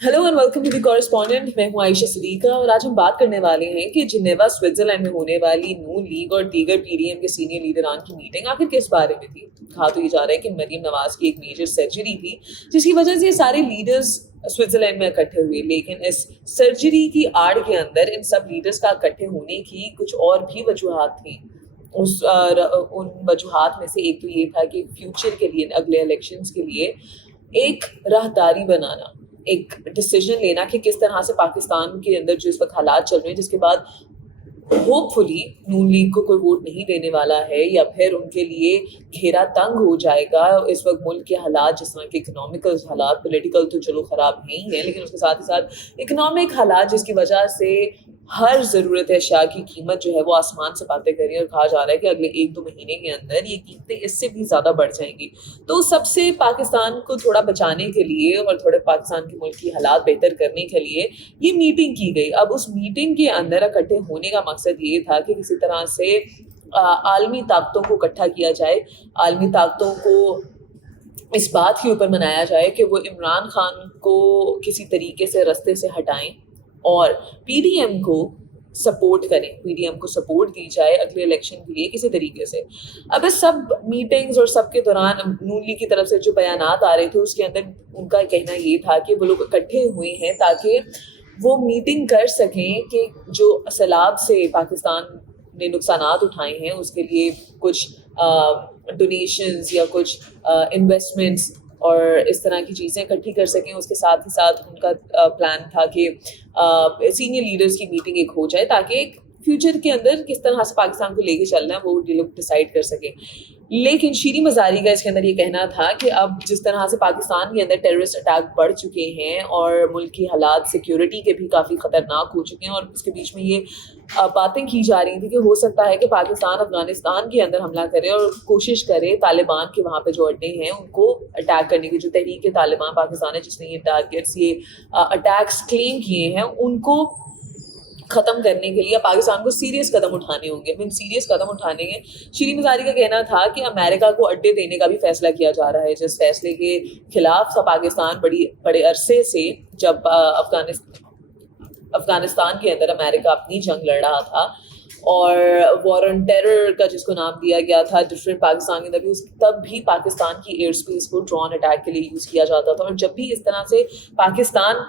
Hello and welcome to the correspondent. मैं हूं आयशा सदीका और आज हम बात करने वाले हैं कि जिनेवा स्विट्जरलैंड में होने वाली नून लीग और दीगर पीडीएम के सीनियर लीडरान की मीटिंग आखिर किस बारे में थी। कहा तो ये जा रहा है कि मरीम नवाज की एक मेजर सर्जरी थी जिसकी वजह से ये सारे लीडर्स स्विट्जरलैंड में इकट्ठे हुए, लेकिन इस सर्जरी की आड़ के अंदर इन सब लीडर्स का इकट्ठे होने की कुछ और भी वजूहात थी। उन वजूहात में से एक तो ये था कि फ्यूचर के लिए, अगले इलेक्शंस के लिए एक राहदारी बनाना, एक डिसीजन लेना कि किस तरह से पाकिस्तान के अंदर जो इस वक्त हालात चल रहे हैं, जिसके बाद होपफुली नून लीग को कोई वोट नहीं देने वाला है या फिर उनके लिए घेरा तंग हो जाएगा। इस वक्त मुल्क के हालात, जिस तरह के इकोनॉमिकल हालात, पॉलिटिकल तो चलो ख़राब नहीं है, लेकिन उसके साथ ही साथ इकोनॉमिक हालात जिसकी वजह से हर ज़रूरत अशिया की कीमत जो है वो आसमान से बातें कर रही है और कहा जा रहा है कि अगले 1-2 महीने के अंदर ये कीमतें इससे भी ज़्यादा बढ़ जाएंगी। तो सबसे पाकिस्तान को थोड़ा बचाने के लिए और थोड़े पाकिस्तान के मुल्क की हालात बेहतर करने के लिए ये मीटिंग की गई। अब उस मीटिंग के अंदर इकट्ठे होने का मकसद ये था कि किसी तरह से आलमी ताकतों को इकट्ठा किया जाए, आलमी ताकतों को इस बात के ऊपर मनाया जाए कि वो इमरान खान को किसी तरीके से रास्ते से हटाएं और पीडीएम को सपोर्ट करें, पीडीएम को सपोर्ट दी जाए अगले इलेक्शन के लिए किसी तरीके से। अब इस सब मीटिंग्स और सब के दौरान नून लीग की तरफ से जो बयानात आ रहे थे उसके अंदर उनका कहना ये था कि वो लोग इकट्ठे हुए हैं ताकि वो मीटिंग कर सकें कि जो सैलाब से पाकिस्तान ने नुकसानात उठाए हैं उसके लिए कुछ डोनेशंस या कुछ इन्वेस्टमेंट्स और इस तरह की चीज़ें इकट्ठी कर सकें। उसके साथ ही साथ उनका प्लान था कि सीनियर लीडर्स की मीटिंग एक हो जाए ताकि एक फ्यूचर के अंदर किस तरह से पाकिस्तान को लेके चलना है वो ये लोग डिसाइड कर सकें। लेकिन शीरी मज़ारी का इसके अंदर ये कहना था कि अब जिस तरह से पाकिस्तान के अंदर टेररिस्ट अटैक बढ़ चुके हैं और मुल्क की हालात सिक्योरिटी के भी काफ़ी ख़तरनाक हो चुके हैं और उसके बीच में ये बातें की जा रही थी कि हो सकता है कि पाकिस्तान अफगानिस्तान के अंदर हमला करे और कोशिश करे तालिबान के वहाँ पे जो अड्डे हैं उनको अटैक करने की। जो तहरीक तालिबान पाकिस्तान है जिसने ये टारगेट्स, ये अटैक्स क्लेम किए हैं, उनको ख़त्म करने के लिए पाकिस्तान को सीरियस कदम उठाने होंगे, सीरियस कदम उठाने हैं। शीरी मज़ारी का कहना था कि अमेरिका को अड्डे देने का भी फैसला किया जा रहा है, जिस फैसले के खिलाफ था पाकिस्तान बड़े अरसे से, जब अफगानिस्तान के अंदर अमेरिका अपनी जंग लड़ रहा था और वॉर ऑन टेरर का जिसको नाम दिया गया था डिफरेंट पाकिस्तान के अंदर भी, तब भी पाकिस्तान की एयर स्पेस को ड्रोन अटैक के लिए यूज़ किया जाता था। और जब भी इस तरह से पाकिस्तान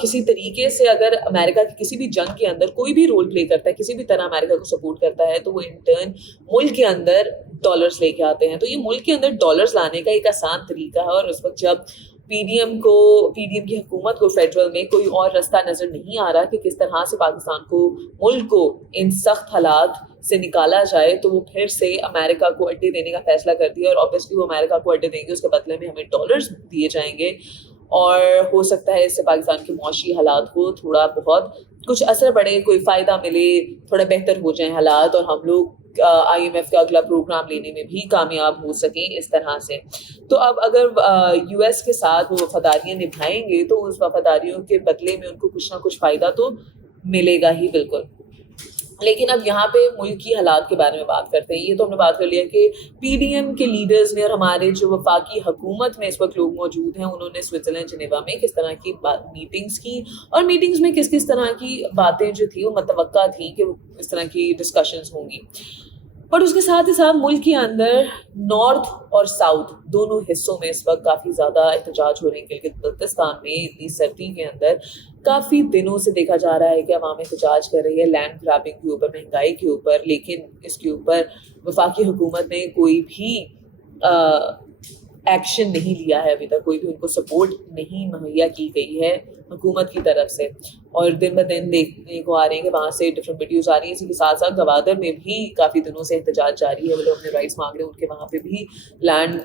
किसी तरीके से अगर अमेरिका की किसी भी जंग के अंदर कोई भी रोल प्ले करता है, किसी भी तरह अमेरिका को सपोर्ट करता है, तो वो इंटर्न मुल्क के अंदर डॉलर्स लेके आते हैं। तो ये मुल्क के अंदर डॉलर्स लाने का एक आसान तरीका है और उस वक्त जब पीडीएम की हुकूमत को फेडरल में कोई और रास्ता नजर नहीं आ रहा कि किस तरह से पाकिस्तान को, मुल्क को इन सख्त हालात से निकाला जाए, तो वो फिर से अमेरिका को अड्डे देने का फैसला कर दिया। और ऑब्वियसली वो अमेरिका को अड्डे देंगे, उसके बदले में हमें डॉलर्स दिए जाएंगे और हो सकता है इससे पाकिस्तान के मुआशी हालात को थोड़ा बहुत कुछ असर पड़े, कोई फ़ायदा मिले, थोड़ा बेहतर हो जाए हालात और हम लोग IMF का अगला प्रोग्राम लेने में भी कामयाब हो सकें इस तरह से। तो अब अगर US के साथ वो वफादारियाँ निभाएंगे तो उस वफादारियों के बदले में उनको कुछ ना कुछ फ़ायदा तो मिलेगा ही बिल्कुल। लेकिन अब यहाँ पे मुल्क की हालात के बारे में बात करते हैं। ये तो हमने बात कर लिया कि पीडीएम के लीडर्स ने और हमारे जो वफाकी हुकूमत में इस वक्त लोग मौजूद हैं उन्होंने स्विट्जरलैंड जिनेवा में किस तरह की मीटिंग्स की और मीटिंग्स में किस किस तरह की बातें जो थी वो मतवक्का थी कि इस तरह की डिस्कशंस होंगी। बट उसके साथ ही साथ मुल्क के अंदर नॉर्थ और साउथ दोनों हिस्सों में इस वक्त काफ़ी ज़्यादा एहतजाज हो रहे हैं। गिलगित बल्तिस्तान में इतनी सर्दी के अंदर काफ़ी दिनों से देखा जा रहा है कि अवाम एहतजाज कर रही है लैंड ग्रैबिंग के ऊपर, महंगाई के ऊपर, लेकिन इसके ऊपर वफाकी हुकूमत ने कोई भी एक्शन नहीं लिया है अभी तक, कोई भी उनको सपोर्ट नहीं मुहैया की गई है हुकूमत की तरफ से। और दिन ब दिन देखने को आ रहे हैं कि वहाँ से डिफरेंट वीडियोज़ आ रही हैं। इसी के साथ साथ गवादर में भी काफ़ी दिनों से एहतजाज जारी है, वो लोग अपने राइट्स मांग रहे हैं, उनके वहाँ पे भी लैंड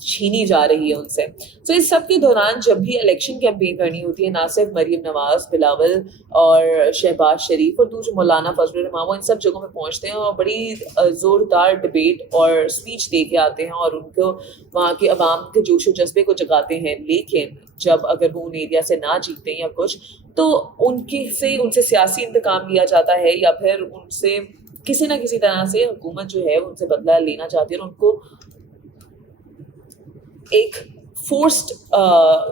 छीनी जा रही है उनसे। तो इस सब के दौरान जब भी इलेक्शन कैंपेन करनी होती है, ना सिर्फ मरीम नवाज, बिलावल और शहबाज शरीफ और दूसरे मौलाना फजल रहमान, वो इन सब जगहों में पहुँचते हैं और बड़ी ज़ोरदार डिबेट और स्पीच दे के आते हैं और उनको वहाँ के अवाम के जोशो जज्बे को जगाते हैं। लेकिन जब अगर वो उन एरिया से ना जीते या कुछ, तो उनसे सियासी इंतकाम लिया जाता है या फिर उनसे किसी ना किसी तरह से हुकूमत जो है उनसे बदला लेना चाहती है और उनको एक فورسڈ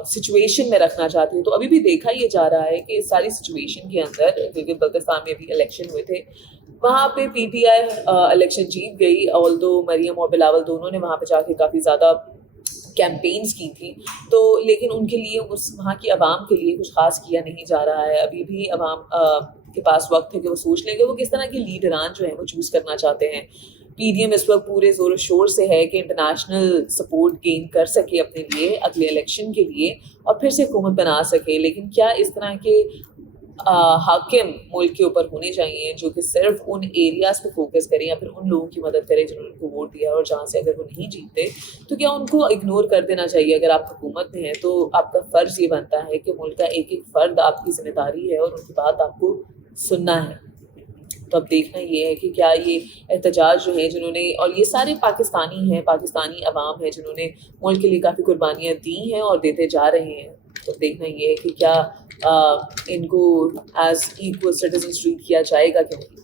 سچویشن میں رکھنا چاہتی ہوں. تو ابھی بھی دیکھا یہ جا رہا ہے کہ اس ساری سچویشن کے اندر, کیونکہ بلتستان میں ابھی الیکشن ہوئے تھے, وہاں پہ پی ٹی آئی الیکشن جیت گئی, آلدو مریم اور بلاول دونوں نے وہاں پہ جا کے کافی زیادہ کیمپینز کی تھیں, تو لیکن ان کے لیے اس وہاں کی عوام کے لیے کچھ خاص کیا نہیں جا رہا ہے. ابھی بھی عوام کے پاس وقت ہے کہ وہ سوچ لیں گے وہ کس طرح کے لیڈران جو ہیں وہ چوز کرنا چاہتے ہیں. پی ڈی ایم اس وقت پورے زور و شور سے ہے کہ انٹرنیشنل سپورٹ گین کر سکے اپنے لیے اگلے الیکشن کے لیے اور پھر سے حکومت بنا سکے. لیکن کیا اس طرح کے حاکم ملک کے اوپر ہونے چاہیے جو کہ صرف ان ایریاز پہ فوکس کریں یا پھر ان لوگوں کی مدد کریں جنہوں نے ان کو ووٹ دیا اور جہاں سے اگر وہ نہیں جیتتے تو کیا ان کو اگنور کر دینا چاہیے؟ اگر آپ حکومت میں ہیں تو آپ کا فرض یہ بنتا ہے کہ ملک کا ایک ایک فرد آپ کی ذمہ داری ہے اور ان کی بات آپ کو سننا ہے. تو اب دیکھنا یہ ہے کہ کیا یہ احتجاج جو ہے جنہوں نے, اور یہ سارے پاکستانی ہیں, پاکستانی عوام ہے جنہوں نے ملک کے لیے کافی قربانیاں دی ہیں اور دیتے جا رہے ہیں, تو دیکھنا یہ ہے کہ کیا ان کو ایز ایکول سٹیزنس ٹریٹ کیا جائے گا کہ نہیں.